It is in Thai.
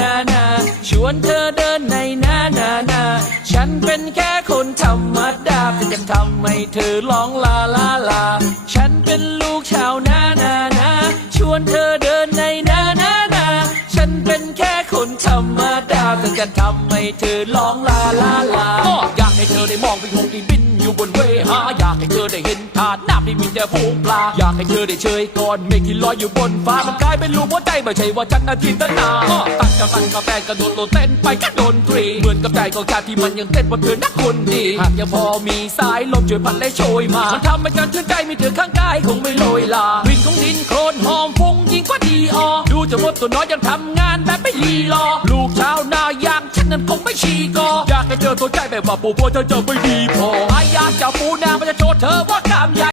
นานาชวนเธอเดินในนานานาฉันเป็นแค่คนธรรมดาแต่จะทำให้เธอร้องลาลาลา ฉันเป็นลูกชาวนานานาชวนเธอเดินในนานานาฉันเป็นแค่คนธรรมดาแต่จะทำให้เธอร้องลาลาลาอยากให้เธอได้มองไปหงที่บินอยู่บนเวหา อยากให้เธอได้เห็นทานน้ำที่มีแต่ฟูงปลา อยากให้เธอได้เชยก่อนเมฆที่ลอยอยู่บนฟ้ามันกลายเป็นรูปหัวใจไม่ใช่ว่าฉันนาจินตนาอ้อตัดกับตันกาแฟกระโดดโลดเต้นไปกับดนตรี เหมือนกับใจของชาติที่มันยังเต้นว่าเธอนักคนดี หากยังพอมีสายลมช่วยพัดและโชยมา มันทำให้ฉันชื่นใจมีเธอข้างกายคงไม่โรยลากลิ่นของดินโคลนหอมฟุ้งยิ่งกว่าดีออดูจะมดตัวน้อยยังทำงานแบบไม่รีรอ ลูกชาวนาอย่างฉันนั้นคงไม่ชีกออยากให้เธอตัวใจแบบว่าปูพัวเธอจะไม่ดีพออายาจะปูนามันจะโชว์เธอว่า